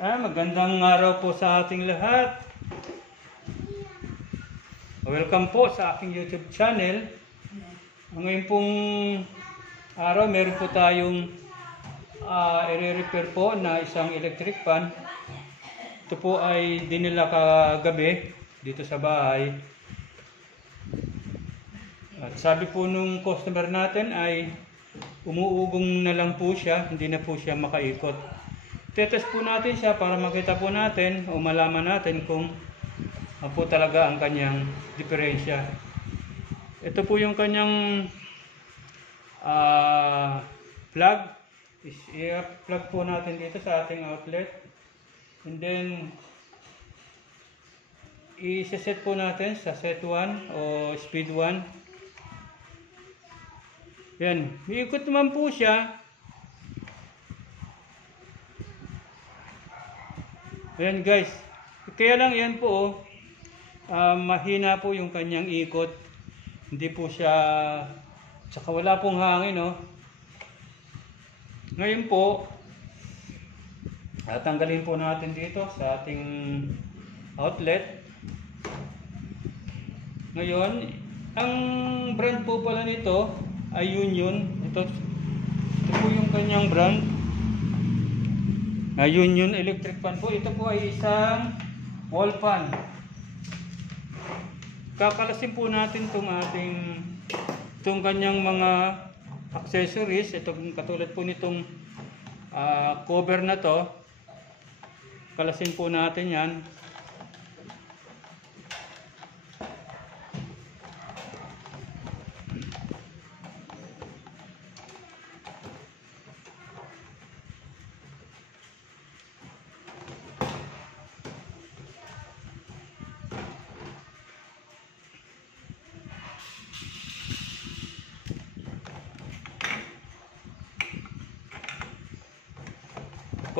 Magandang araw po sa ating lahat. Welcome po sa aking YouTube channel. Ngayon pong araw, meron po tayong i-repair po na isang electric fan. Ito po ay dinala kagabi dito sa bahay. At sabi po nung customer natin ay umuugong na lang po siya, hindi na po siya makaikot. Tetest po natin siya para makita po natin o malaman natin kung po talaga ang kanyang diferensya. Ito po yung kanyang plug. I-plug po natin dito sa ating outlet. And then, i-set po natin sa set 1 o speed 1. Yan. Iikot naman po siya. Ayan guys, kaya lang yan po mahina po yung kanyang ikot. Hindi po siya, tsaka wala pong hangin Ngayon po, tanggalin po natin dito sa ating outlet. Ngayon, ang brand po pala nito ay Union. Ito po yung kanyang brand. Union electric fan po. Ito po ay isang wall fan. Kakalasin po natin itong kanyang mga accessories. Ito katulad po nitong cover na to. Kalasin po natin yan.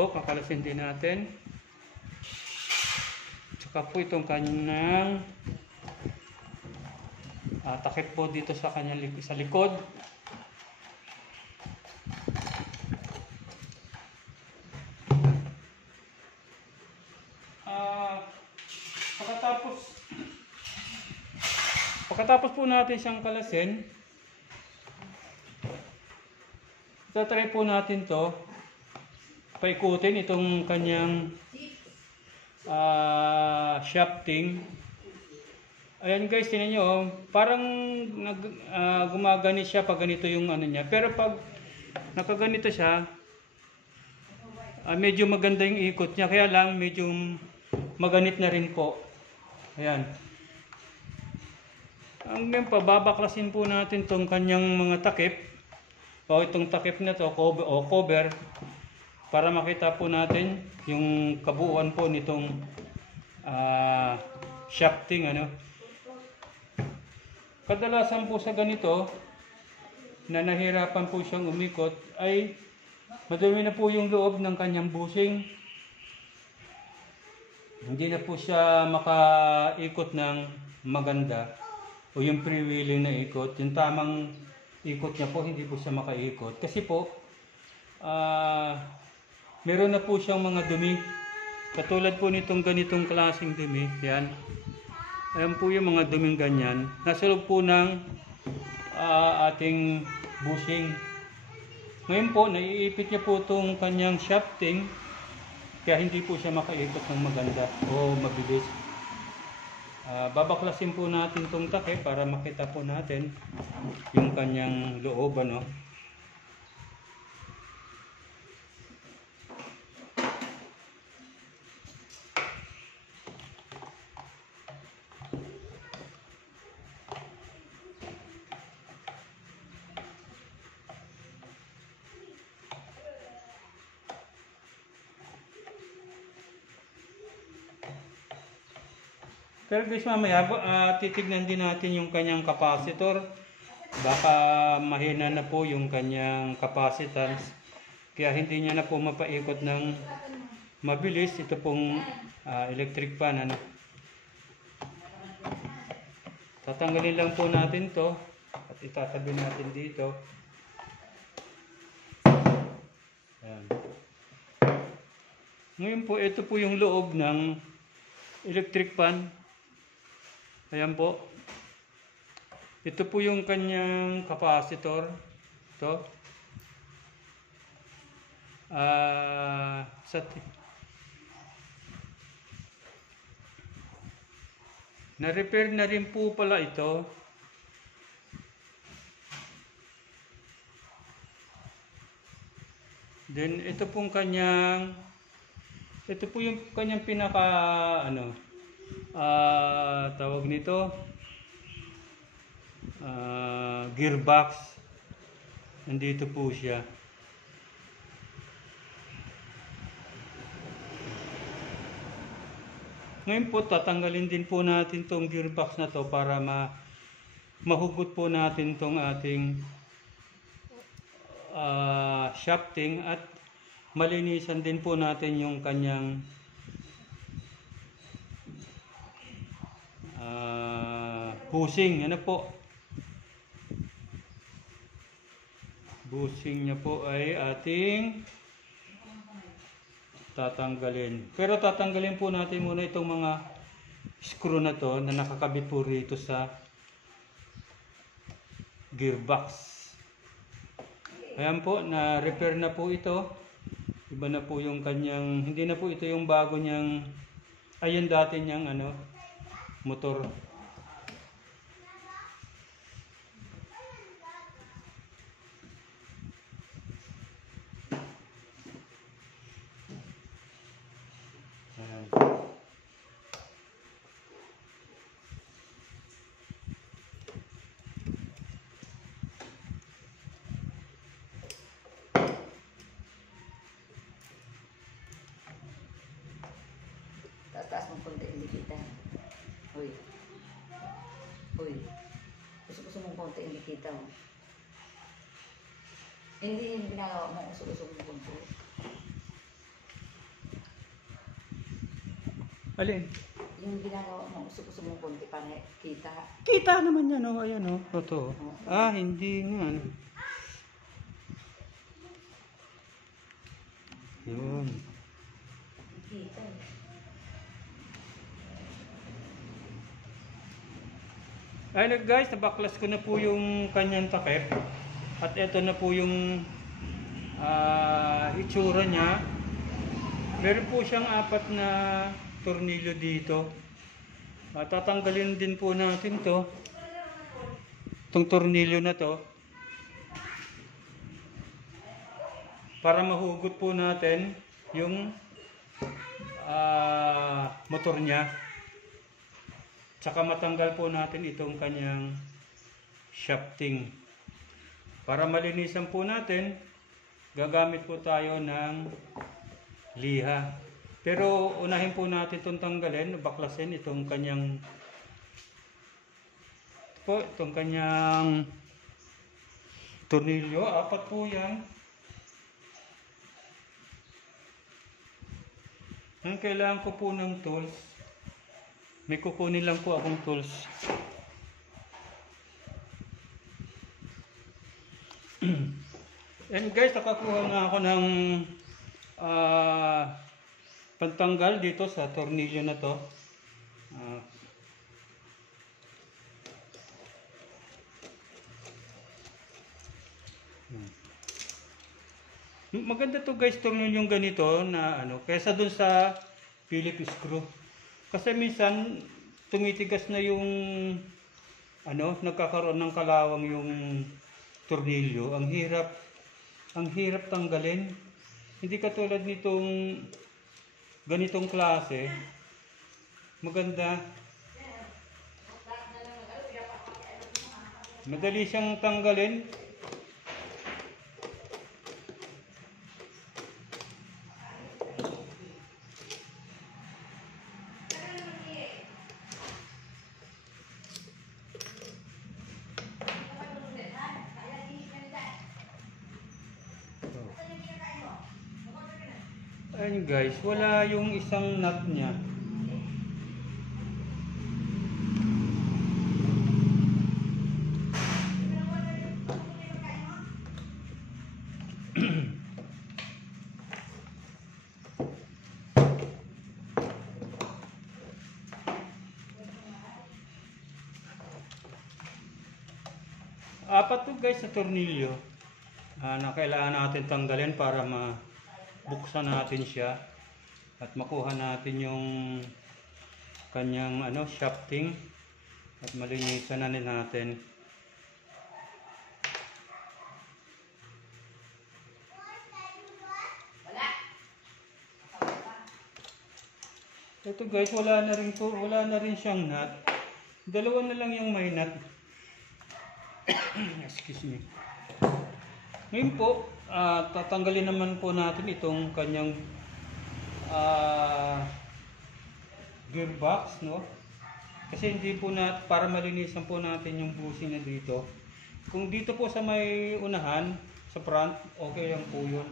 Kakalasin din natin. Tsaka po itong kanyang takip po dito sa kanyang sa likod. Pagkatapos po natin siyang kalasin, itatry po natin to paikutin itong kanyang shafting. Ayan guys, tingnan nyo, parang gumagani siya pag ganito yung ano niya. Pero pag nakaganito siya, medyo maganda yung ikot niya. Kaya lang medyo maganit na rin po. Ayan. Hanggang pababaklasin po natin itong kanyang mga takip. O itong takip na to, cover. Para makita po natin yung kabuuan po nitong shafting Kadalasan po sa ganito na nahirapan po siyang umikot ay madumi na po yung loob ng kanyang bushing. Hindi na po siya makaikot ng maganda o yung freewheeling na ikot. Yung tamang ikot niya po, hindi po siya makaikot kasi po meron na po siyang mga dumi. Katulad po nitong ganitong klaseng dumi. Yan. Ayan po yung mga duming ganyan. Nasa loob po ng ating bushing. Ngayon po, naiipit niya po itong kanyang shafting. Kaya hindi po siya makaikot ng maganda o mabilis. Babaklasin po natin itong takip para makita po natin yung kanyang loob. Pero guys, mamaya titignan din natin yung kanyang capacitor. Baka mahina na po yung kanyang capacitance. Kaya hindi niya na po mapaikot ng mabilis. Ito pong electric fan. Tatanggalin lang po natin to at itatabi natin dito. Ayan. Ngayon po, ito po yung loob ng electric fan. Ayan po. Ito po yung kanyang capacitor. Ito. Na-repair na rin po pala ito. Then ito po yung kanyang pinaka tawag nito gearbox. Nandito po siya. Ngayon po tatanggalin din po natin tong gearbox na to para mahugot po natin tong ating shafting at malinisan din po natin yung kanyang bushing. Ano po? Bushing niya po ay ating tatanggalin. Pero tatanggalin po natin muna itong mga screw na to na nakakabit po rito sa gearbox. Ayan po, na-repair na po ito. Iba na po yung kanyang, hindi na po ito yung bago niyang, ayun dati niyang motor. Ayan. Taas mong konti, hindi kita. Uy. Uy. Gusto mong konti, hindi kita. Oh. Hindi yung ginagawa mo, gusto mong konti. Alin? Yung ginagawa mo, gusto mong konti para kita. Kita naman yan, oh. Ayan, oh. Ito. Hindi nga. Yun. Kita. Ayun guys, nabaklas ko na po yung kanyang takip. At ito na po yung itsura niya. Meron po siyang 4 na tornilyo dito. Tatanggalin din po natin to. Itong tornilyo na to. Para mahugot po natin yung motor niya. Tsaka matanggal po natin itong kanyang shafting. Para malinisan po natin, gagamit po tayo ng liha. Pero unahin po natin itong tanggalin, baklasin itong kanyang tornilyo. 4 po yan. Ang kailangan ko po ng tools. May kukunin lang po akong tools. And guys, nakakuha nga ako ng pantanggal dito sa tornilyo na to. Maganda to guys, tornilyo yung ganito na kaysa dun sa Phillips screw. Kasi minsan tumitigas na yung nagkakaroon ng kalawang yung tornilyo. Ang hirap tanggalin. Hindi katulad nitong ganitong klase. Maganda. Madali siyang tanggalin. Ayun guys, wala yung isang nut niya. Apat to guys na tornilyo na kailangan natin tanggalin para mabuksan natin siya at makuha natin yung kanyang shafting at malinisan na natin. Ito guys, wala na rin siyang nut. Dalawa na lang yung may nut. Excuse me. Ngayon po, tatanggalin naman po natin itong kanyang gearbox, no? Kasi hindi po para malinisan po natin yung bushing na dito. Kung dito po sa may unahan, sa front, okay lang po yun.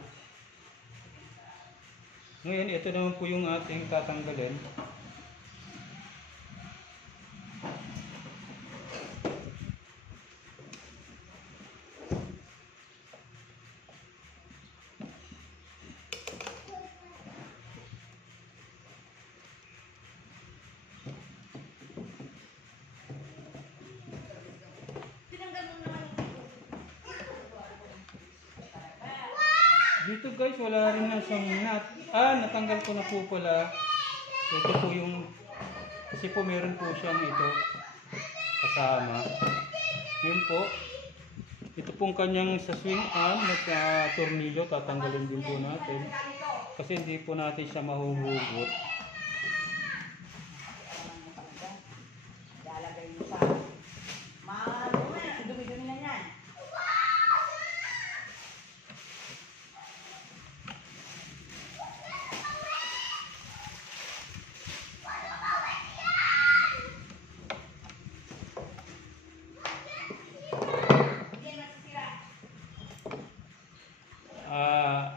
Ngayon, ito naman po yung ating tatanggalin. Dito guys, wala rin na siyang nut. Natanggal ko na po pala. Ito po yung, kasi po meron po siyang ito kasama. Yun po. Ito pong kanyang sa swing arm na tornilyo, tatanggalin din po natin. Kasi hindi po natin siya mahuhugot. Lalagay mo sa dumi-dumi na yan.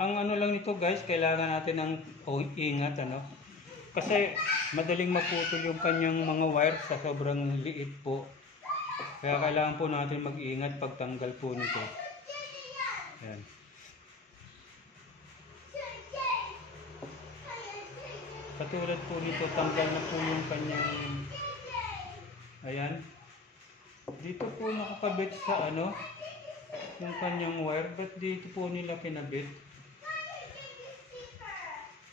Ang lang nito guys, kailangan natin ng ingat kasi madaling maputol yung kanyang mga wire sa sobrang liit po. Kaya kailangan po natin mag-iingat pagtanggal po nito. Ayan. Katulad po nito, tanggal na po yung kanyang, ayan. Dito po nakakabit sa yung kanyang wire, but dito po nila kinabit.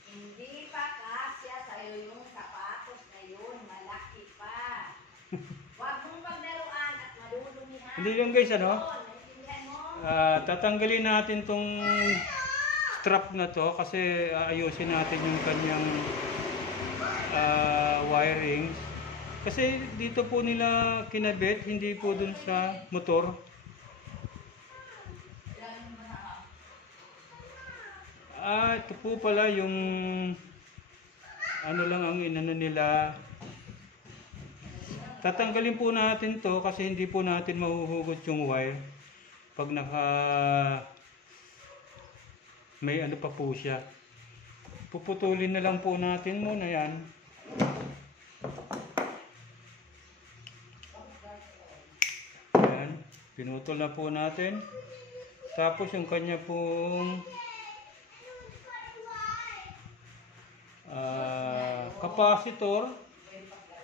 Hindi pa kasya sa'yo yung sapatos na yun, malaki pa. Huwag mong pagdaruan at malulumihan. Hindi yung guys, tatanggalin natin tong strap na to kasi ayusin natin yung kanyang wirings. Kasi dito po nila kinabit, hindi po dun sa motor. Ito po pala yung lang ang inano nila. Tatanggalin po natin to kasi hindi po natin mahuhugot yung wire pag may pa po siya. Puputulin na lang po natin muna yan. Ayan, pinutol na po natin. Tapos yung kanya pong capacitor,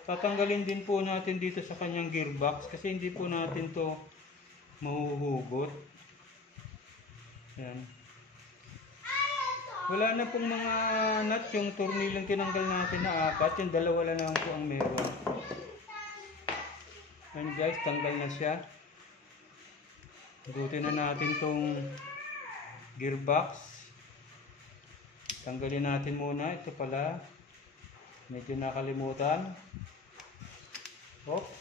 tatanggalin din po natin dito sa kanyang gearbox kasi hindi po natin to mahuhugot. Ayan. Wala na pong mga nut, yung tornilyong tinanggal natin na 4, yung dalawa lang po ang meron. Ayan guys, tanggal na siya. Gutin na natin tong gearbox. Tanggalin natin muna. Ito pala, medyo nakalimutan. Oops.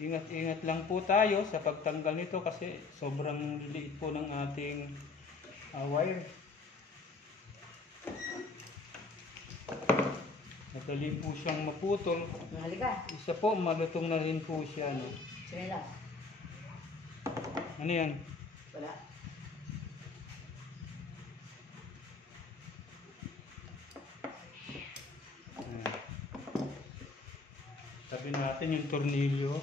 Ingat-ingat lang po tayo sa pagtanggal nito kasi sobrang liit po ng ating wire. Madali po siyang maputol. Halika. Isa po, malutong na rin po siya. Sinila. Ano yan? Wala. Tabi natin yung tornilyo.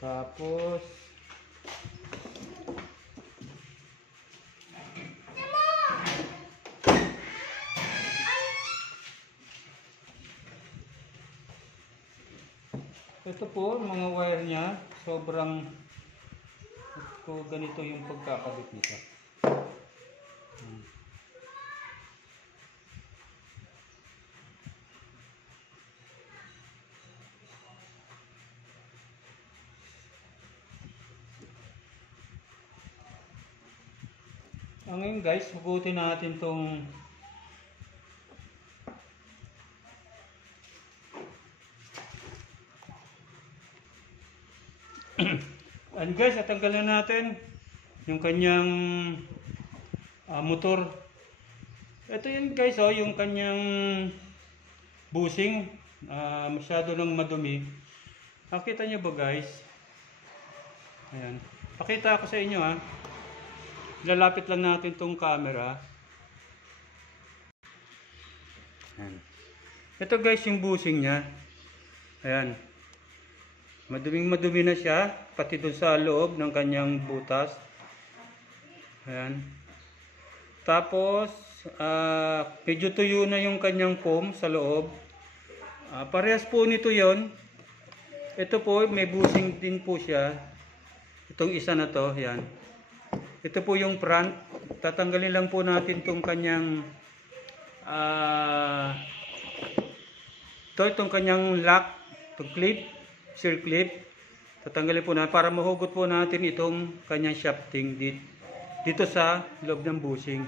Tapos Ito po, mga wire niya, sobrang ganito yung pagkakabit nito. Ngayon guys, hugutin natin tong and guys, tatanggalin natin yung kanyang motor. Ito yun guys, oh, yung kanyang bushing, masyado nang madumi. Nakita nyo ba guys? Ayan. Pakita ko sa inyo ha. Lalapit lang natin tong camera. Ayan. Ito guys yung bushing niya. Ayan. Madumi na siya, pati dun sa loob ng kanyang butas. Ayan. Tapos, medyo tuyo na yung kanyang foam sa loob. Parehas po nito yon. Ito po, may bushing din po siya. Itong isa na to, ayan. Ito po yung front. Tatanggalin lang po natin itong kanyang itong kanyang lock, itong clip, seal clip. Tatanggalin po natin para mahugot po natin itong kanyang shafting dito sa loob ng bushing.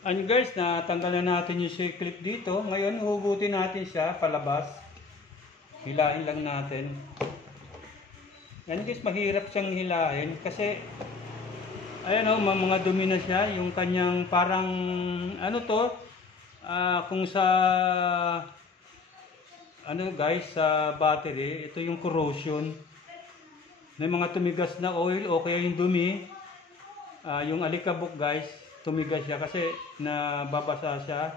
And guys, natanggalan natin yung seal clip dito. Ngayon, hugutin natin siya palabas. Hilahin lang natin. Yan guys, mahirap siyang hilahin kasi ayan o, mga dumi na siya. Yung kanyang parang ano to, kung sa guys, sa battery, ito yung corrosion. May mga tumigas na oil o kaya yung dumi, yung alikabok guys, tumigas siya kasi nababasa siya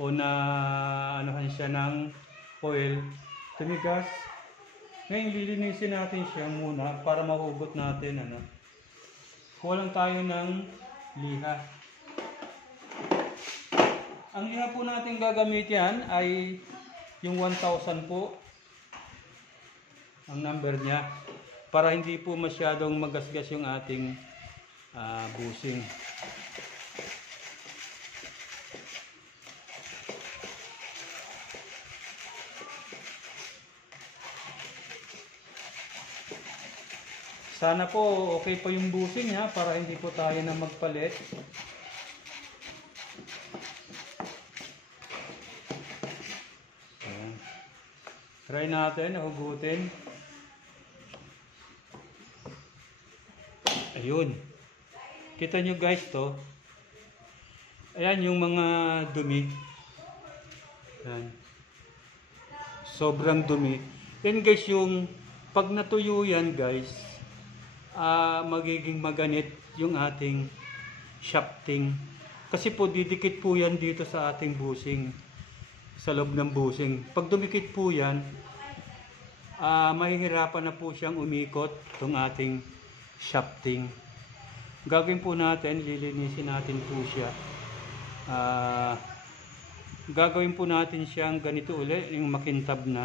o na anuhan siya ng oil, tumigas. Ngayon lilinisin natin siya muna para mahugot natin kuha lang tayo ng liha. Ang liha po natin gagamitin ay yung 1,000 po ang number niya para hindi po masyadong magasgas yung ating bushing. Sana po okay pa yung bushing ha, para hindi po tayo na magpalit. Ayan. Try natin, hugutin. Ayun. Kita nyo guys to. Ayan yung mga dumi. Ayan. Sobrang dumi. Yan guys yung pag natuyo yan guys, magiging maganit yung ating shafting. Kasi po didikit po yan dito sa ating bushing, sa loob ng bushing. Pag dumikit po yan, mahihirapan na po siyang umikot itong ating shafting. Gagawin po natin, lilinisin natin po siya. Gagawin po natin siyang ganito ulit, yung makintab na.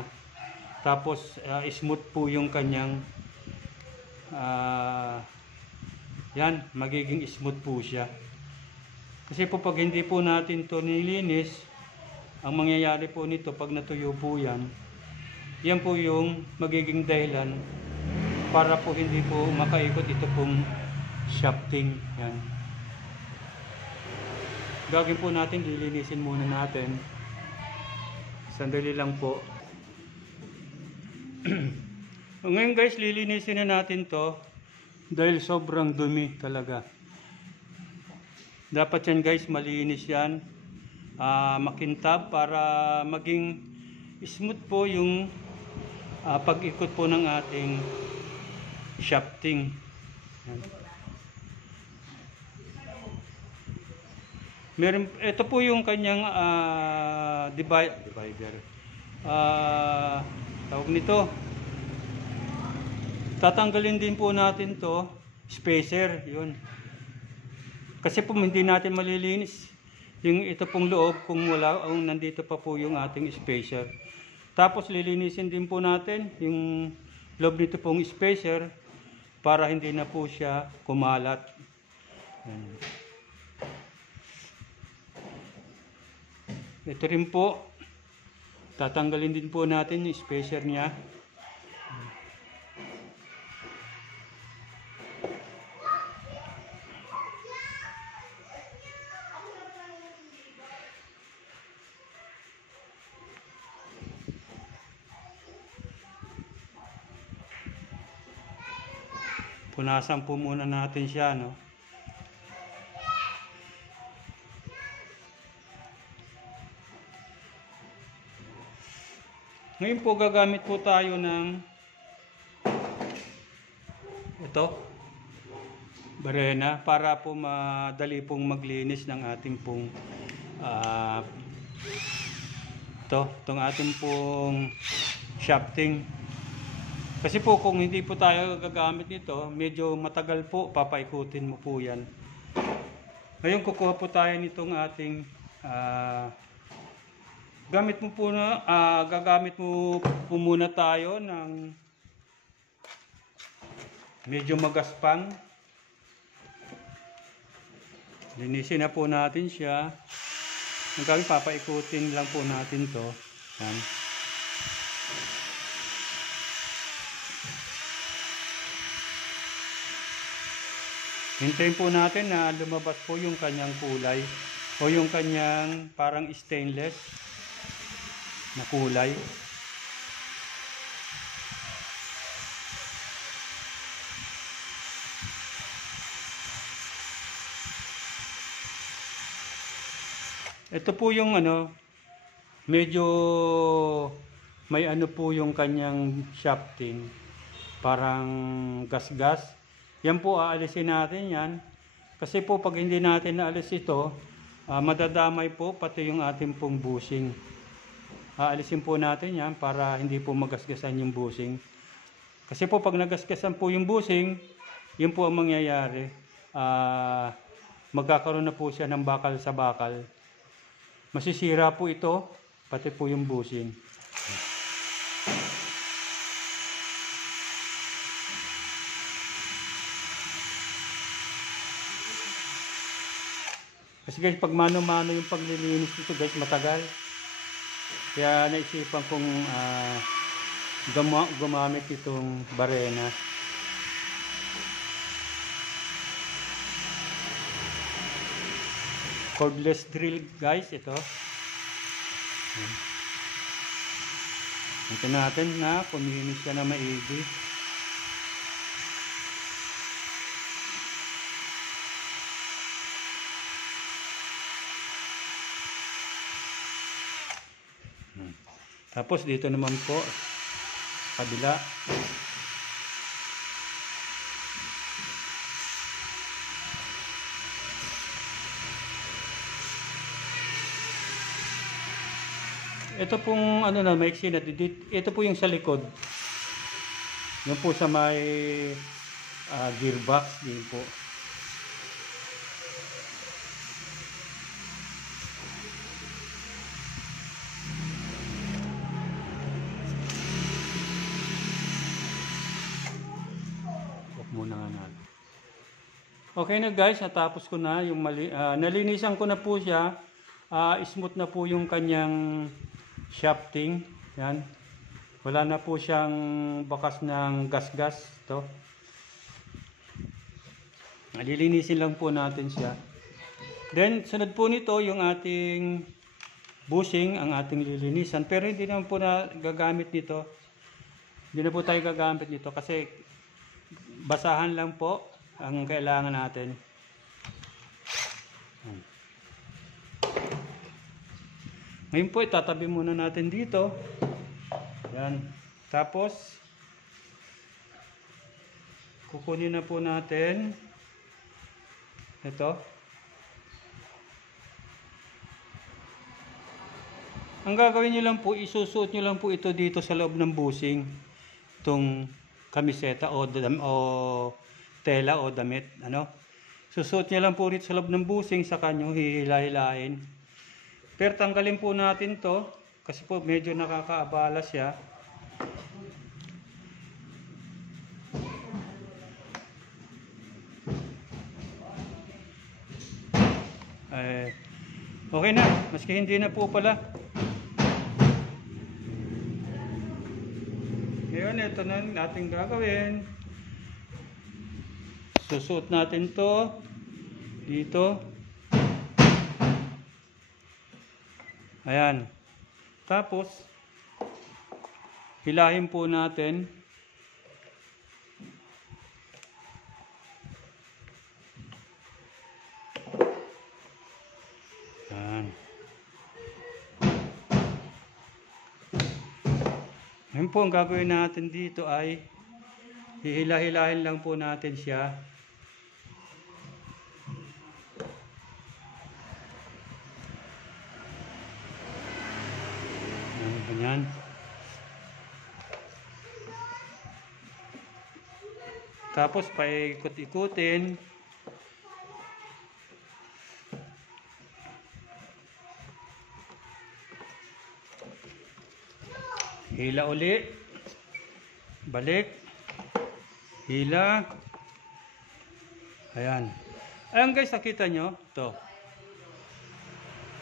Tapos smooth po yung kanyang yan, magiging smooth po siya. Kasi po pag hindi po natin to nilinis, ang mangyayari po nito pag natuyo po yan, yan po yung magiging dahilan para po hindi po makaikot ito pong shafting. Yan. Gagawin po natin, lilinisin muna natin. Sandali lang po. Ngayon guys, lilinisin na natin to dahil sobrang dumi talaga. Dapat yan guys, malinis yan, makintab para maging smooth po yung pag-ikot po ng ating shafting. Meron, ito po yung kanyang divider. Tawag nito. Tatanggalin din po natin to spacer, yun. Kasi po hindi natin malilinis yung ito pong loob kung wala, nandito pa po yung ating spacer. Tapos lilinisin din po natin yung loob nito pong spacer para hindi na po siya kumalat. Yan. Ito rin po, tatanggalin din po natin yung spacer niya. Punasan po muna natin siya, no? Ngayon po gagamit po tayo ng ito, barena, para po madali pong maglinis ng ating pong itong ating pong shafting. Kasi po kung hindi po tayo gagamit nito, medyo matagal po, papaikutin mo po yan. Ngayon kukuha po tayo nitong ating gagamit mo po muna tayo ng medyo magaspang. Linisin na po natin siya. Hanggang papaikutin lang po natin to. Yan. Hintayin po natin na lumabas po yung kanyang kulay o yung kanyang parang stainless na kulay. Ito po yung medyo may po yung kanyang shafting, parang gas-gas. Yan po aalisin natin yan. Kasi po pag hindi natin naalis ito, madadamay po pati yung ating pong bushing. Aalisin po natin yan para hindi po magasgasan yung bushing. Kasi po pag nagasgasan po yung bushing, yun po ang mangyayari. Magkakaroon na po siya ng bakal sa bakal. Masisira po ito, pati po yung bushing. Kasi guys, pag mano-mano yung paglilinis nito guys, matagal. Kaya naisipan kong gumamit itong barena. Cordless drill guys, ito. Ito natin na kuminis siya na maigi. Tapos dito naman po kabila. Ito pong maiksi na ito po yung sa likod. Yan po sa may gearbox din po. Muna nga natin. Okay na guys, natapos ko na yung nalinisan ko na po siya. Smooth na po yung kanyang shafting. Yan. Wala na po siyang bakas ng gas-gas. Ito. Lilinisin lang po natin siya. Then, sunod po nito yung ating bushing, ang ating lilinisan. Pero hindi naman po na gagamit nito. Hindi na po tayo gagamit nito kasi basahan lang po ang kailangan natin. Ngayon po itatabi muna natin dito. Yan. Tapos kukunin na po natin ito. Ang gagawin nyo lang po, isusuot nyo lang po ito dito sa loob ng bushing. Itong kamiseta o tela o damit, Susuot niya lang po rito sa loob ng busing, sa kanyo hihila-hilain. Pero tanggalin po natin to kasi po medyo nakakaabala siya. Okay na, maski hindi na po pala. Ngayon, ito na natin gagawin. Susuot natin to dito. Ayan. Tapos, hilahin po natin. Ayan. Ngayon po, ang gagawin natin dito ay hihila-hilahin lang po natin siya. Ganyan. Tapos paikot-ikutin. Hila uli. Balik. Hila. Ayan. Ayan guys, nakita nyo? Ito.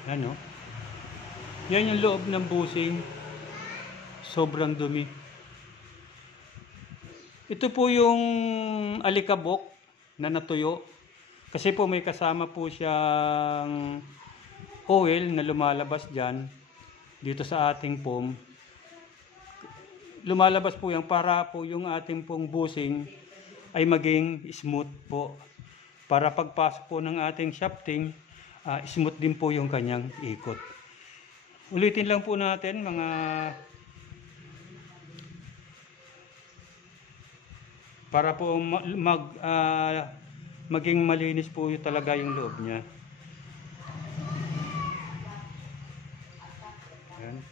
Ayan o. Yan yung loob ng busing. Sobrang dumi. Ito po yung alikabok na natuyo. Kasi po may kasama po siyang oil na lumalabas dyan. Dito sa ating foam. Lumalabas po yan para po yung ating pong busing ay maging smooth po. Para pagpasok po ng ating shafting, smooth din po yung kanyang ikot. Ulitin lang po natin mga para po maging malinis po yung talaga yung loob niya. Ayan.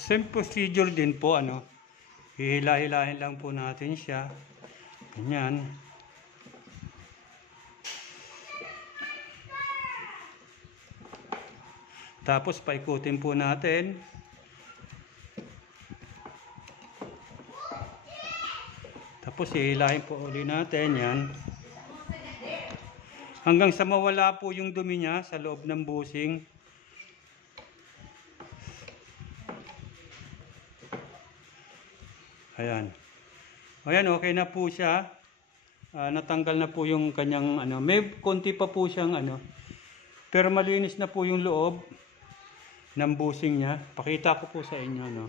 Same procedure din po, hihila-hilahin lang po natin siya. Ganyan. Tapos paikutin po natin. Tapos hihilahin po ulit natin yan. Hanggang sa mawala po yung dumi niya sa loob ng busing. Ayan. Ayan, okay na po siya. Natanggal na po yung kanyang may konti pa po siyang pero malinis na po yung loob ng busing niya. Pakita ko po sa inyo,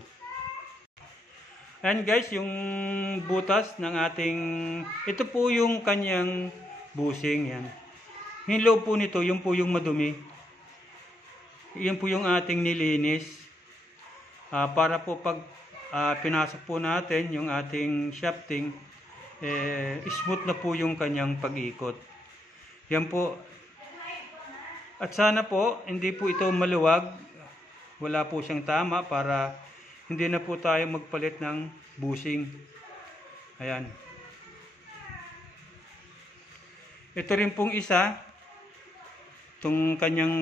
Ayan guys, yung butas ng ating ito po yung kanyang busing yan. Yung loob po nito, yung po yung madumi. Yan po yung ating nilinis. Para po pag pinasok po natin yung ating shafting, smooth na po yung kanyang pag-ikot. Yan po. At sana po, hindi po ito maluwag. Wala po siyang tama para hindi na po tayo magpalit ng busing. Ayan. Ito rin pong isa, itong kanyang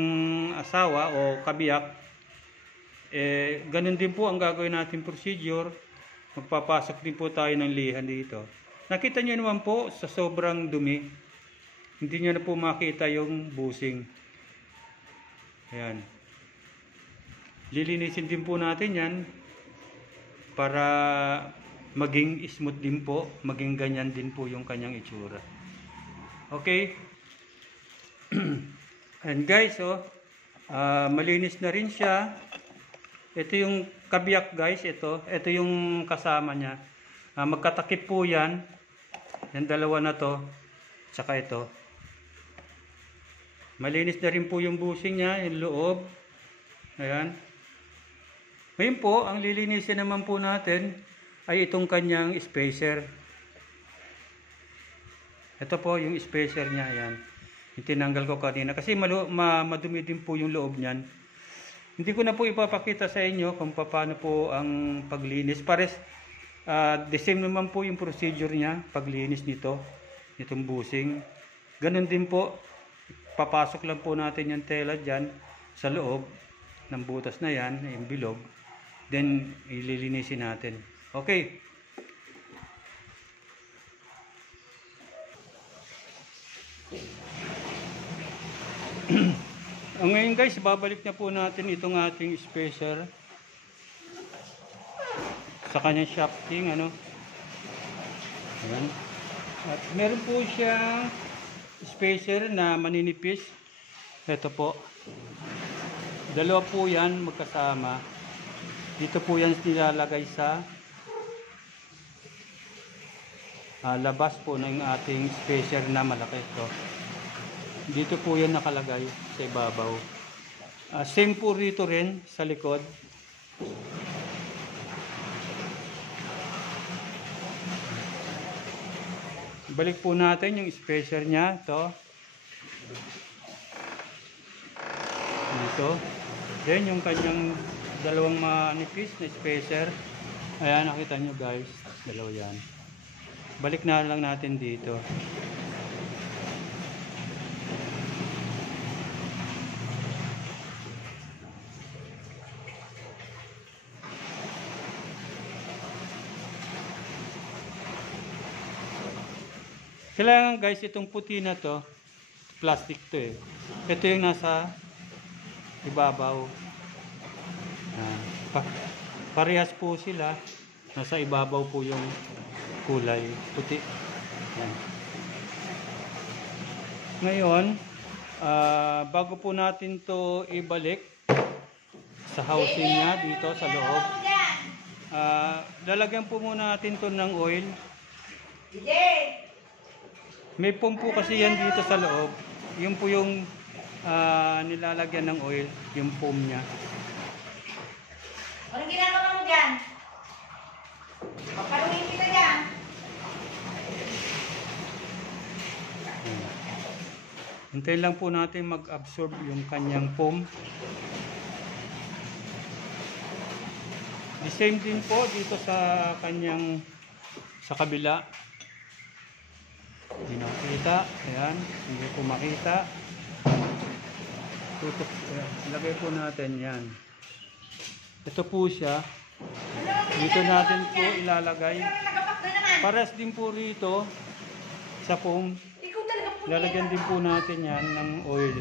asawa o kabiyak. Ganun din po ang gagawin natin procedure. Magpapasok din po tayo ng lihan dito. Nakita nyo naman po sa sobrang dumi, hindi nyo na po makita yung busing. Ayan. Lilinisin din po natin yan para maging smooth din po, maging ganyan din po yung kanyang itsura. Okay. And guys, malinis na rin siya. Ito yung kabiyak guys, ito yung kasama niya. Magkatakip po yan. Yung dalawa na to, tsaka ito. Malinis na rin po yung bushing niya, yung loob. Ayan. Ngayon po, ang lilinisin naman po natin ay itong kanyang spacer. Ito po yung spacer niya, ayan. Yung tinanggal ko kanina kasi madumi din po yung loob niyan. Hindi ko na po ipapakita sa inyo kung paano po ang paglinis. Pares, the same naman po yung procedure niya, paglinis nito, itong bushing. Ganun din po, papasok lang po natin yung tela dyan sa loob ng butas na yan, yung bilog. Then, ililinisin natin. Okay. Ngayon guys, babalik na po natin itong ating spacer sa kanyang shafting, ano. Ayan. At meron po siyang spacer na maninipis. Ito po. Dalawa po yan magkasama. Dito po yan nilalagay sa labas po ng ating spacer na malaki. Ito. Dito po yan nakalagay sa ibabaw. Same po rito rin sa likod. Balik po natin yung spacer niya. Ito. Dito. Then yung kanyang dalawang manipis na spacer. Ayan, nakita nyo guys. Dalawa yan. Balik na lang natin dito. Kailangan guys, itong puti na to, plastic to eh. Ito yung nasa ibabaw. Parehas po sila. Nasa ibabaw po yung kulay puti. Yan. Ngayon, bago po natin to ibalik sa housing niya dito sa loob, lalagyan po muna natin to ng oil. May pump po kasi yan dito sa loob. Yun po yung nilalagyan ng oil, yung pump niya. Anong ginagawa mo dyan? Papaluin kita dyan. Hintayin lang po natin mag-absorb yung kanyang pump. The same din po dito sa kanyang sa kabila. Hindi nakita. Ayan. Hindi po makita. Tutok. Lagay po natin yan. Ito po siya. Dito natin po ilalagay. Pares din po rito sa foam. Lalagyan din po natin yan ng oil.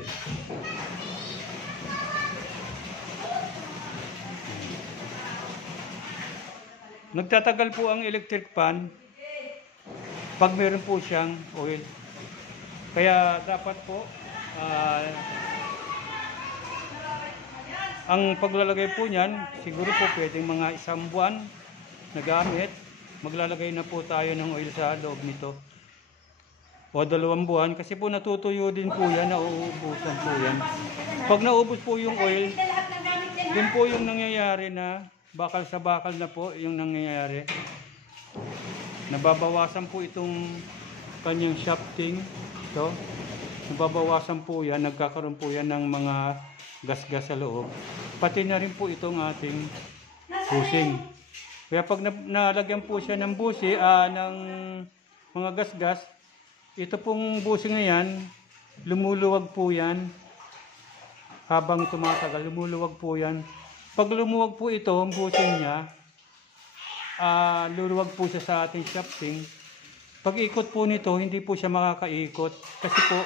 Nagtatagal po ang electric fan pag meron po siyang oil. Kaya dapat po ang paglalagay po niyan, siguro po pwedeng mga 1 buwan na gamit, maglalagay na po tayo ng oil sa loob nito. O 2 buwan, kasi po natutuyo din po yan, nauubusan po yan. Pag naubos po yung oil, din po yung nangyayari na bakal sa bakal na po yung nangyayari. Nababawasan po itong kanyang shafting. So, nababawasan po yan, nagkakaroon po yan ng mga gas-gas sa loob. Pati na rin po itong ating bushing. Kaya pag nalagyan po siya ng busi, ng mga gas-gas, ito pong bushing na yan, lumuluwag po yan. Habang tumatagal, lumuluwag po yan. Pag lumuwag po ito, ang bushing niya, luluwag po siya sa ating shafting. Pag ikot po nito, hindi po siya makakaikot. Kasi po,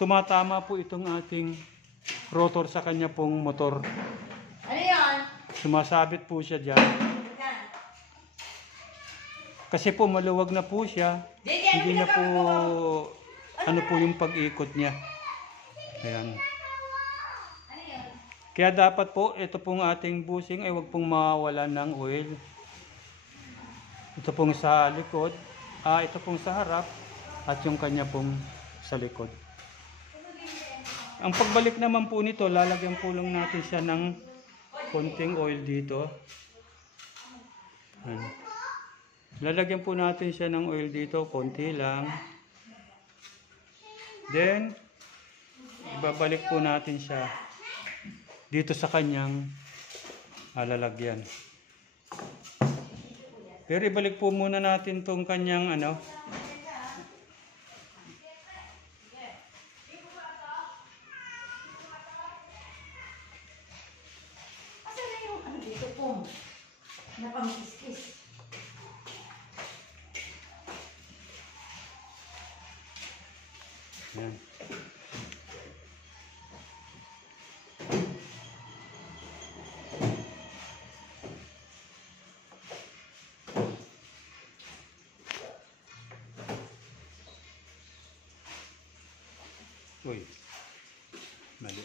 tumatama po itong ating rotor sa kanya pong motor. Ano yan? Sumasabit po siya dyan. Kasi po maluwag na po siya. Hindi na po ano po yung pag-ikot niya. Ayan. Kaya dapat po, ito pong ating bushing ay huwag pong mawawalan ng oil. Ito pong sa likod, ito pong sa harap, at yung kanya pong sa likod. Ang pagbalik naman po nito, lalagyan po lang natin siya ng konting oil dito. Ayan. Lalagyan po natin siya ng oil dito, konti lang. Then, ibabalik po natin siya dito sa kanyang lalagyan. Pero ibalik po muna natin tong kanyang Asa na yung dito po? Napang-kiskis. Yan. Uy, mali.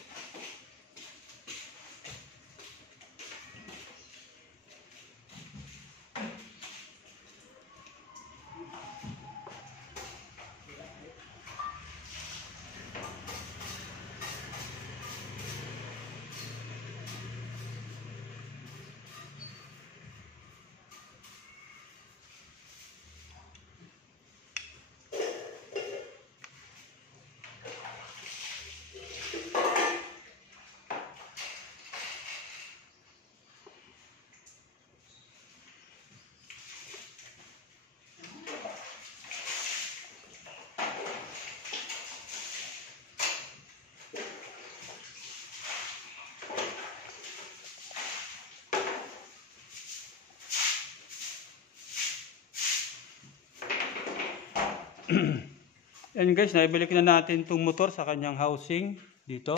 Yan guys, naibalik na natin itong motor sa kanyang housing dito.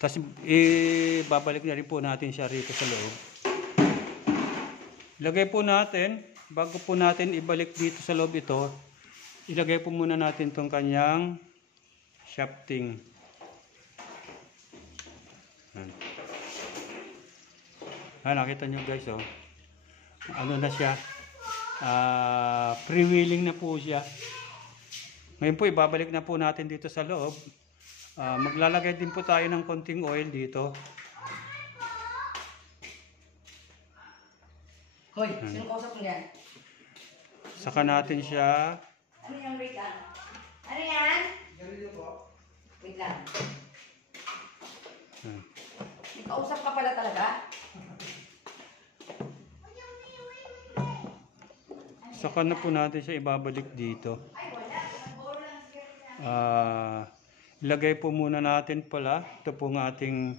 Tapos babalik na rin po natin siya rito sa loob. Ilagay po natin, bago po natin ibalik dito sa loob ito, ilagay po muna natin itong kanyang shafting. Nakita nyo guys, ano na siya, freewheeling na po siya. Ngayon po, ibabalik na po natin dito sa loob. Maglalagay din po tayo ng konting oil dito. Hoy, sino kausap mo yan? Saka natin siya. Ano yung wait lang? Ano yan? Wait lang. May kausap ka pala talaga? Saka na po natin siya ibabalik dito. Ilagay po muna natin pala. Ito po ng ating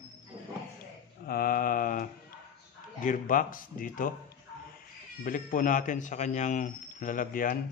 gearbox dito. Balik po natin sa kanyang lalagyan.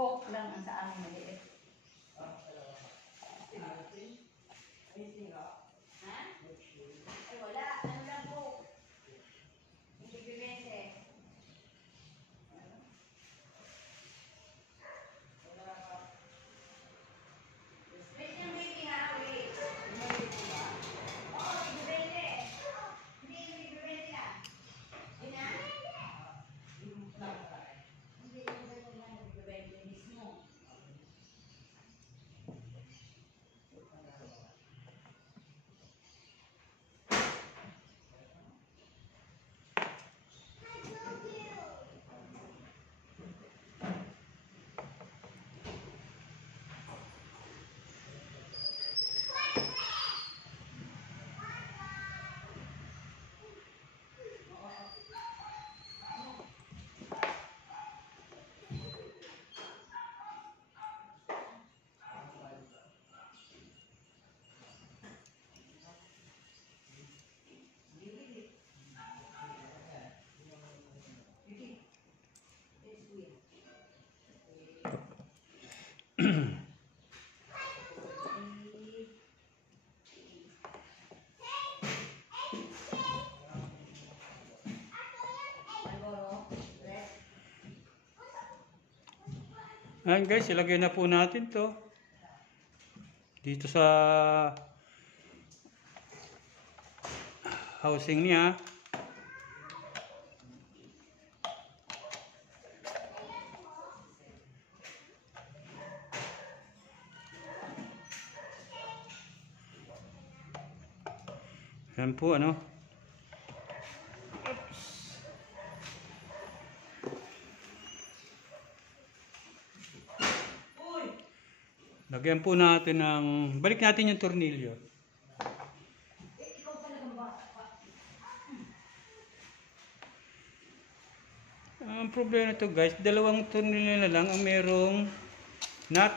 Coke lang ang sa amin maliit. Ha? Ay wala, ano lang Coke? Hindi bibente. Wait yung baby nga, wait. Oo, hindi bibente. Hindi bibente na. Yun na? Hindi bibente mismo. Ayan guys, ilagay na po natin to dito sa housing niya. Ayan po ano. Lagyan po natin ng, balik natin yung tornilyo. Ang problema to guys, dalawang tornilyo na lang ang merong nut.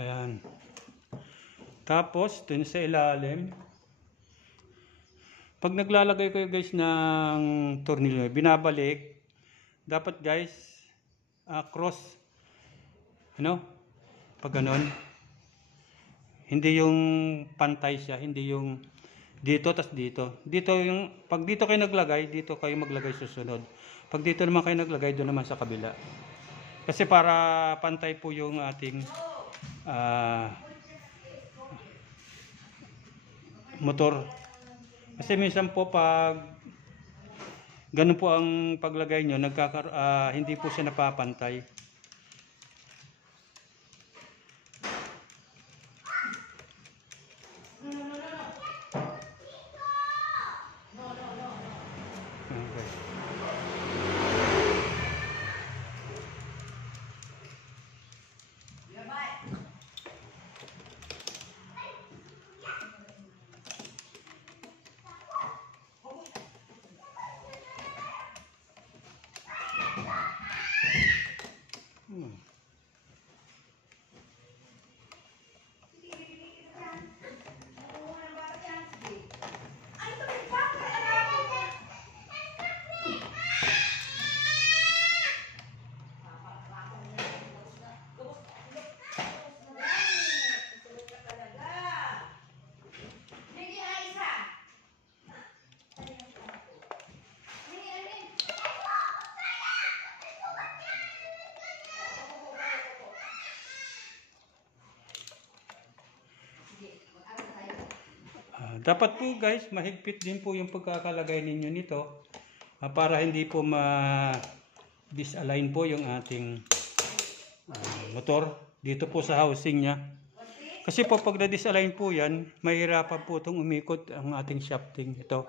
Ayan. Tapos, dun sa ilalim, pag naglalagay kayo guys ng tornilyo, binabalik, dapat guys, cross, ano, pag ganon, hindi yung pantay siya, hindi yung dito, tas dito. Dito yung, pag dito kayo naglagay, dito kayo maglagay susunod. Pag dito naman kayo naglagay, doon naman sa kabila. Kasi para pantay po yung ating motor. Kasi minsan po pag ganun po ang paglagay nyo, hindi po siya napapantay. Dapat po guys, mahigpit din po yung pagkakalagay ninyo nito para hindi po ma-disalign po yung ating motor dito po sa housing niya. Kasi po pag na-disalign po yan, mahirapan po itong umikot ang ating shafting ito.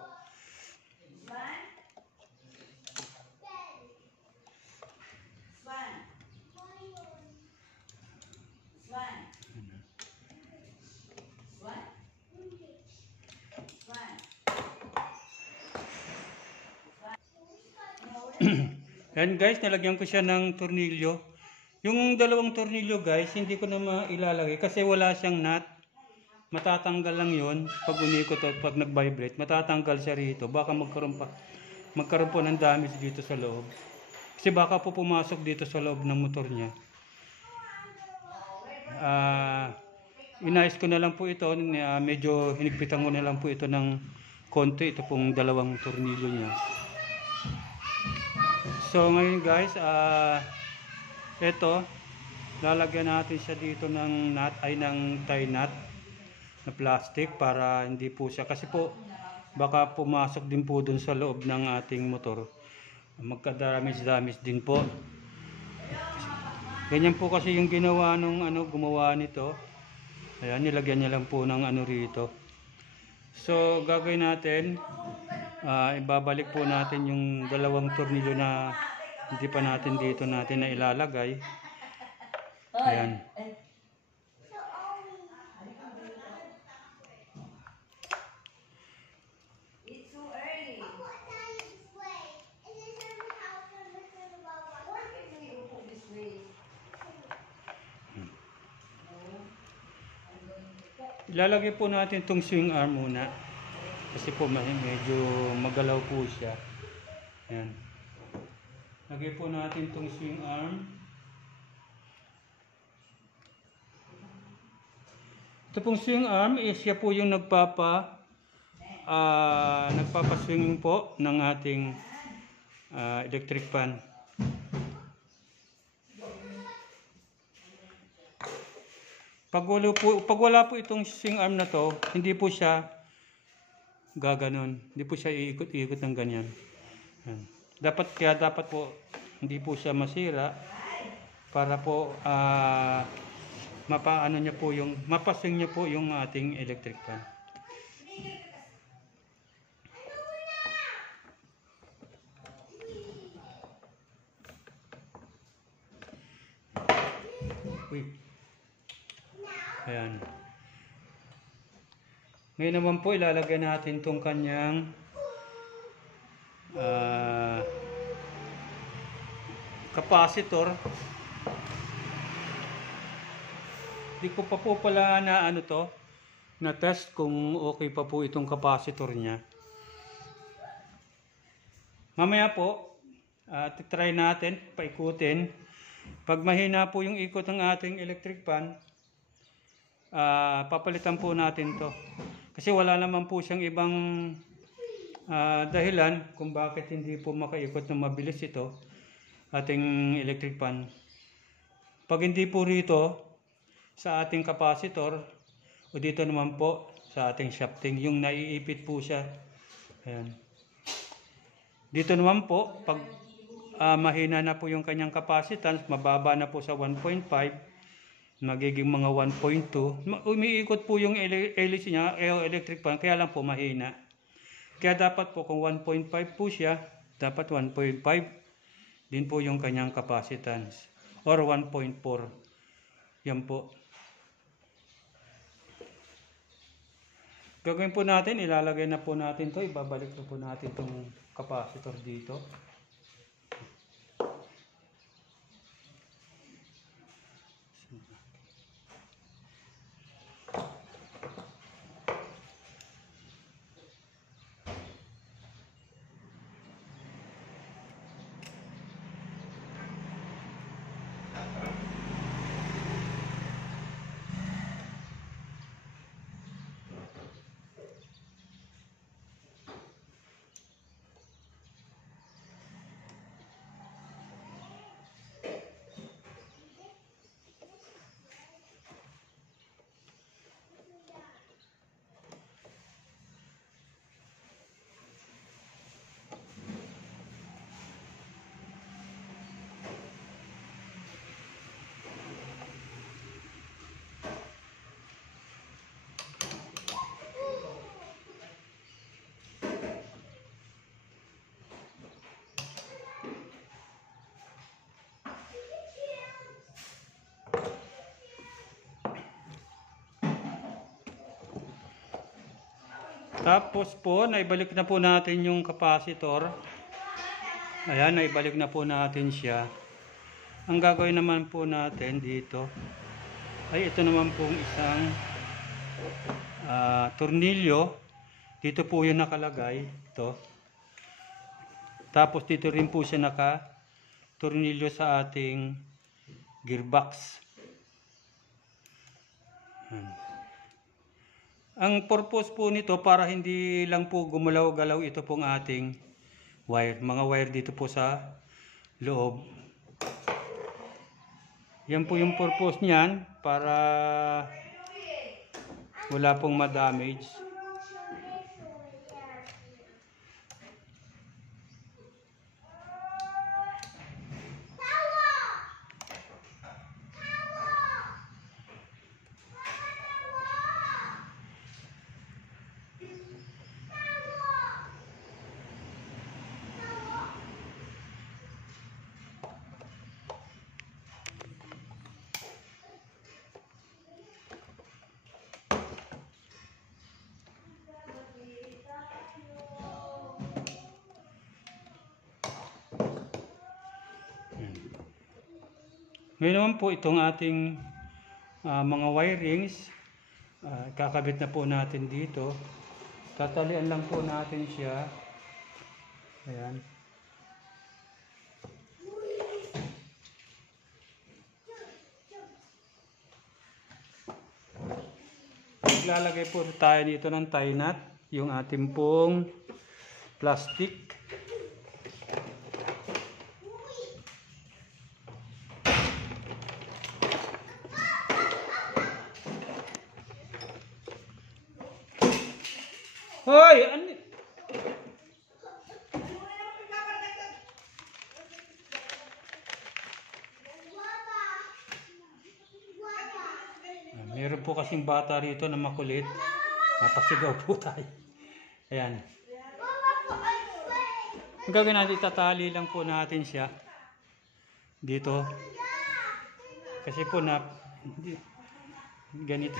Yan guys, nalagyan ko siya ng tornilyo. Yung dalawang tornilyo guys, hindi ko na mailalagay kasi wala siyang nut. Matatanggal lang yon pag umikot at pag nag-vibrate. Matatanggal siya rito. Baka magkaroon po ng damage dito sa loob. Kasi baka po pumasok dito sa loob ng motor niya. Inayos ko na lang po ito. Medyo hinigpitan ko na lang po ito ng konti. Ito pong dalawang tornilyo niya. So ngayon guys, ito, lalagyan natin siya dito ng nut, ng tie nut na plastic para hindi po siya, kasi po baka pumasok din po dun sa loob ng ating motor. Magka-damage din po. Ganyan po kasi yung ginawa nung gumawa nito. Ayan, nilagyan niya lang po ng rito. So gagawin natin, ibabalik po natin yung dalawang tornilyo na hindi pa natin dito na ilalagay. Ayan. Ilalagay po natin itong swing arm muna. Kasi po medyo magalaw po siya. Ayan. Lagay po natin itong swing arm. Ito pong swing arm, siya po yung nagpapaswing po ng ating electric fan. Pag wala po itong swing arm na to, hindi po siya gaganon. Hindi po siya iikot-ikot ng ganyan. Ayan. Dapat po hindi po siya masira para po mapaswing niya po yung ating electric fan. Uy. Ayan. Ngayon naman po ilalagay natin itong kanyang capacitor. Di ko pa po pala na test kung okay pa po itong capacitor niya. Mamaya po titry natin paikutin. Pag mahina po yung ikot ng ating electric fan, papalitan po natin to. Kasi wala naman po siyang ibang dahilan kung bakit hindi po makaikot ng mabilis ito ating electric fan. Pag hindi po rito sa ating capacitor o dito naman po sa ating shafting, yung naiipit po siya. Ayan. Dito naman po pag mahina na po yung kanyang capacitance, mababa na po sa 1.5, magiging mga 1.2, umiikot po yung LC niya, electric fan, kaya lang po mahina. Kaya dapat po kung 1.5 po siya, dapat 1.5 din po yung kanyang capacitance or 1.4. Yan po. Gagawin po natin, ilalagay na po natin to, ibabalik na po natin itong capacitor dito. Tapos po, naibalik na po natin yung capacitor. Ayan, naibalik na po natin siya. Ang gagawin naman po natin dito, ay ito naman pong isang tornilyo. Dito po yung nakalagay. Ito. Tapos dito rin po siya naka-tornilyo sa ating gearbox. Ayan. Ang purpose po nito para hindi lang po gumalaw-galaw ito pong ating wire. Mga wire dito po sa loob. Yan po yung purpose niyan para wala pong ma-damage. Ngayon naman po itong ating mga wirings, kakabit na po natin dito. Tatalian lang po natin siya. Ayan. Maglalagay po tayo dito ng tie knot, yung ating pong plastic. Hoy! Meron po kasing bata rito na makulit. Napasigaw po tayo. Ayan. Ang gagawin natin, itatali lang po natin siya dito. Kasi po ganito.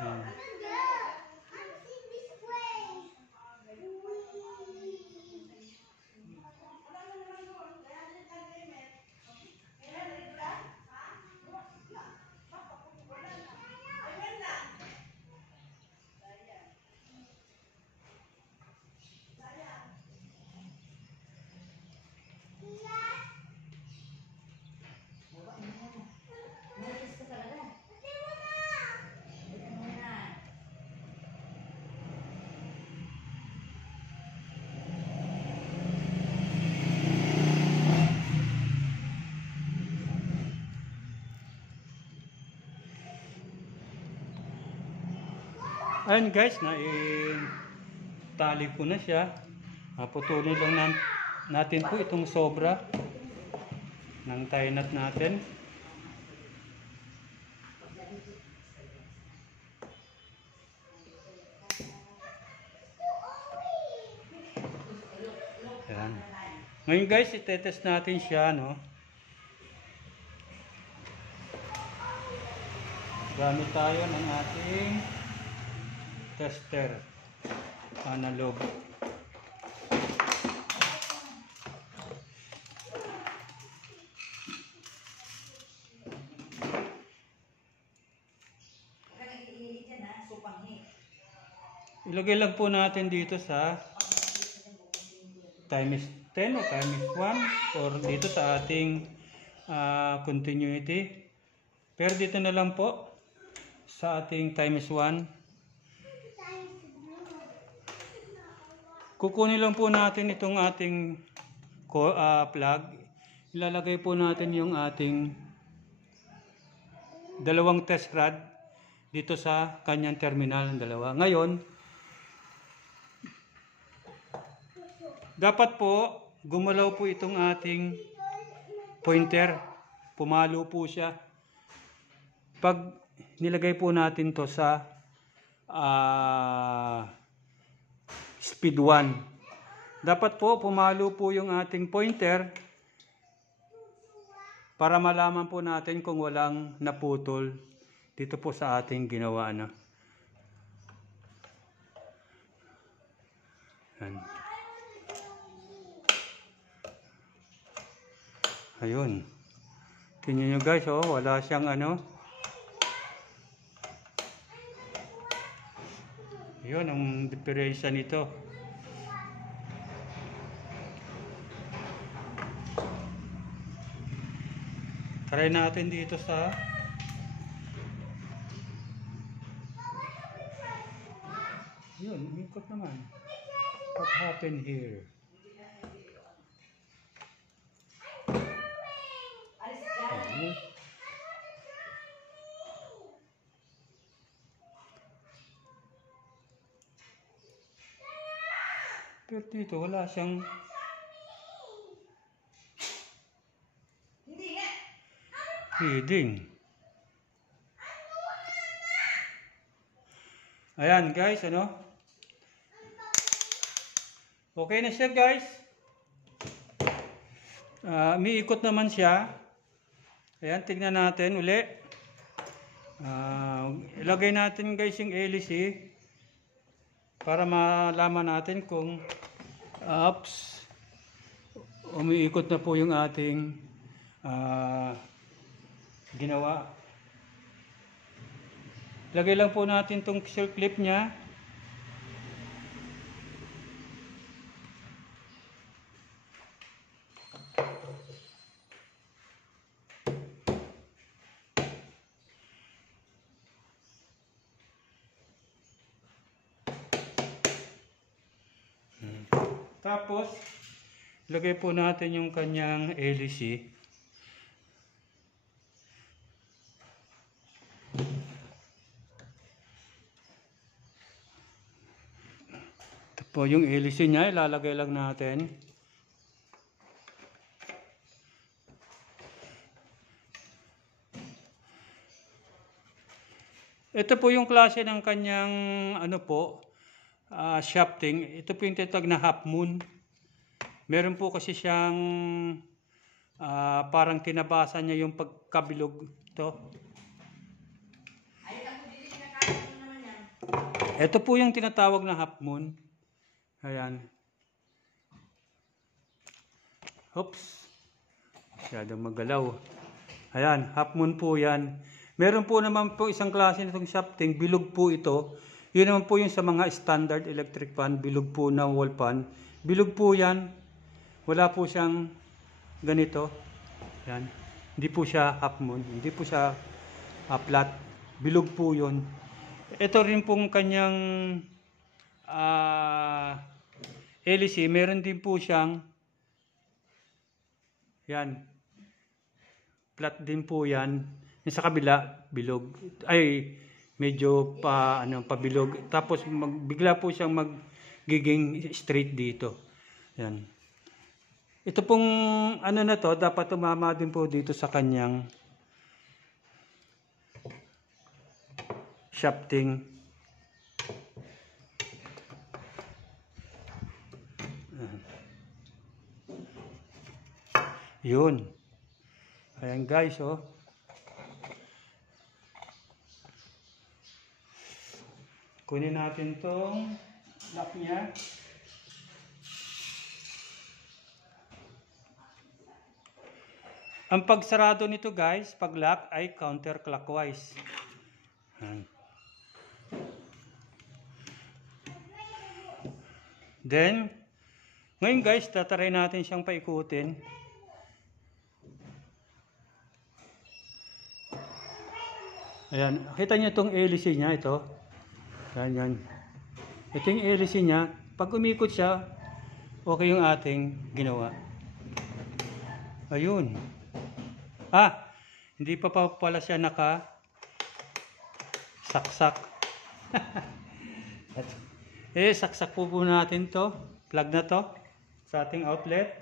Ayan. Ayan guys, tali ko na siya. Putulin lang natin po itong sobra ng tie knot natin. Ayan. Ngayon guys, itetest natin siya, no? Gamit tayo ng ating tester analog. Ilagay lang po natin dito sa times 10 o times 1 or dito sa ating continuity. Pero dito na lang po sa ating times 1. Kukunin lang po natin itong ating plug. Ilalagay po natin yung ating dalawang test rod dito sa kanyang terminal ng dalawa. Ngayon, dapat po gumalaw po itong ating pointer. Pumalo po siya. Pag nilagay po natin to sa speed 1. Dapat po pumalo po yung ating pointer para malaman po natin kung walang naputol dito po sa ating ginawa na. Ayun. Tingnan nyo guys, oh, wala siyang Yun ang diferensya nito. Try natin dito sa yun, umikot naman. What happened here? Pero dito wala siyang reading. Ayan guys, okay na siya guys. Umiikot naman siya. Ayan, tignan natin uli. Ilagay natin guys yung LC para malaman natin kung umiikot na po yung ating ginawa. Lagay lang po natin tong circlip niya. Tapos, lagay po natin yung kanyang LEC. Ito po yung LEC niya, ilalagay lang natin. Ito po yung klase ng kanyang ano po, shafting. Ito po yung tinatawag na half moon. Meron po kasi siyang parang tinabasan niya yung pagkabilog ito. Ito po yung tinatawag na half moon. Ayan. Oops. Masyadong magalaw. Ayan, half moon po yan. Meron po naman po isang klase nitong shafting, bilog po ito. Yun naman po yung sa mga standard electric fan, bilog po na wall fan. Bilog po yan. Wala po siyang ganito. Yan. Hindi po siya half moon, hindi po siya flat. Bilog po yun. Ito rin pong kanyang LEC, meron din po siyang yan. Flat din po yan. Yung sa kabila, bilog. Ay, medyo pabilog. Tapos bigla po siyang magiging straight dito. Yan. Ito pong ano na to, dapat tumama din po dito sa kanyang shafting. Yun. Ayan guys, oh. Kunin natin tong lock niya. Ang pagsarado nito guys, pag lock ay counterclockwise. Then, ngayon guys, tataray natin siyang paikutin. Ayan, kita niyo itong LEC niya, ito. Yan. Ito yung LEC niya. Pag umikot siya, okay yung ating ginawa. Ayun. Hindi pa pala siya saksak. Saksak po natin to. Plug na to sa ating outlet.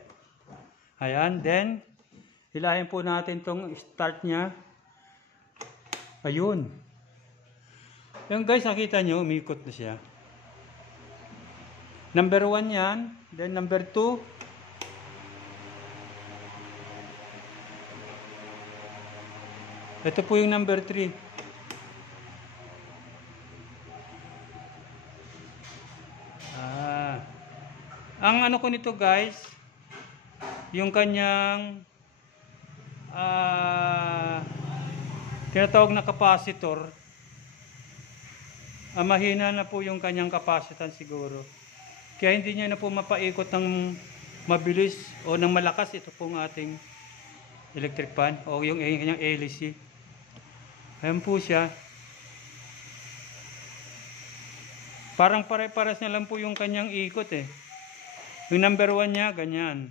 Ayan, then hilahin po natin tong start niya. Ayun. Yung guys, nakita nyo, umikot na siya. Number 1 yan. Then number 2. Ito po yung number 3. Ang ano ko nito guys, yung kanyang tinatawag na capacitor, mahina na po yung kanyang capacitance siguro. Kaya hindi niya na po mapaikot ng mabilis o ng malakas ito pong ating electric fan o yung kanyang LEC. Ayan po siya. Parang pare-pares na lang po yung kanyang ikot eh. Yung number 1 niya, ganyan.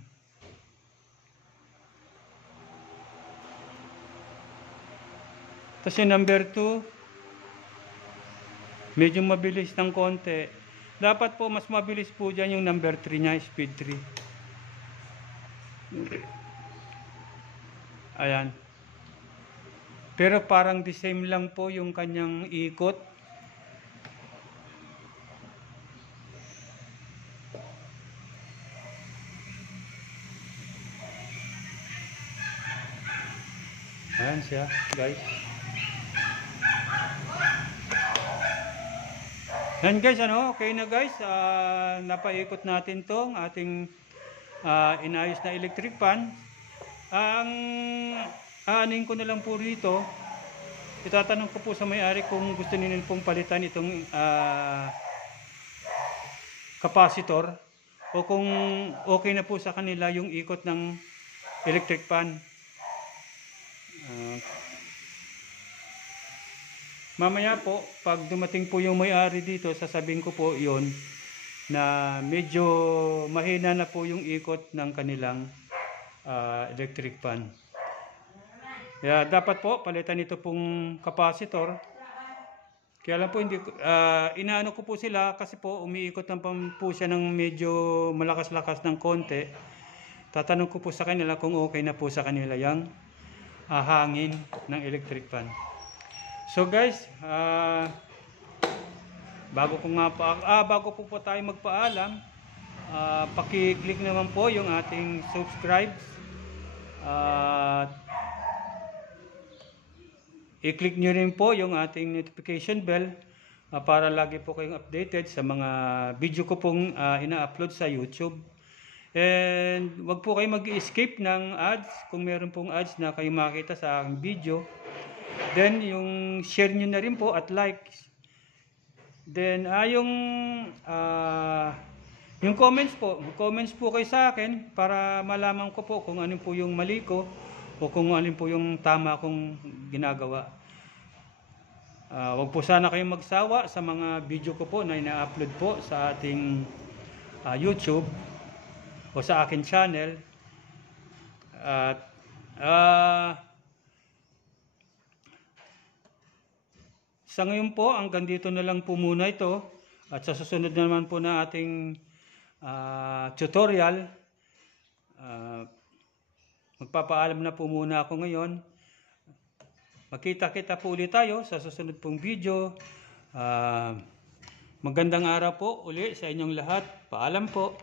Tapos yung number 2, medyo mabilis ng konti. Dapat po mas mabilis po dyan yung number 3 niya, speed 3. Ayan. Pero parang the same lang po yung kanyang ikot. Ayan siya, guys. Yan guys, okay na guys. Napaikot natin tong ating inayos na electric fan. Ang aanin ko na lang po rito, itatanong ko po sa may-ari kung gusto nila pong palitan itong capacitor o kung okay na po sa kanila yung ikot ng electric fan. Mamaya po, pag dumating po yung may-ari dito, sasabihin ko po yon na medyo mahina na po yung ikot ng kanilang electric fan. Kaya dapat po palitan ito pong capacitor. Kaya lang po hindi inaano ko po sila kasi po umiikot naman po siya ng medyo malakas-lakas ng konti. Tatanong ko po sa kanila kung okay na po sa kanila yung hangin ng electric fan. So guys, bago po tayo magpaalam, paki-click naman po yung ating subscribe. I-click nyo rin po yung ating notification bell para lagi po kayong updated sa mga video ko pong ina-upload sa YouTube. And wag po kayo mag-escape ng ads kung meron pong ads na kayo makita sa aking video. Then yung share nyo na rin po at like. Then yung comments po kayo sa akin para malaman ko po kung ano po yung mali ko o kung ano po yung tama kong ginagawa. Wag po sana kayong magsawa sa mga video ko po na ina-upload po sa ating YouTube o sa akin channel. At sa ngayon po, hanggang dito na lang po muna ito. At sa susunod naman po na ating tutorial, magpapaalam na po muna ako ngayon. Magkita-kita po ulit tayo sa susunod pong video. Magandang araw po uli sa inyong lahat. Paalam po.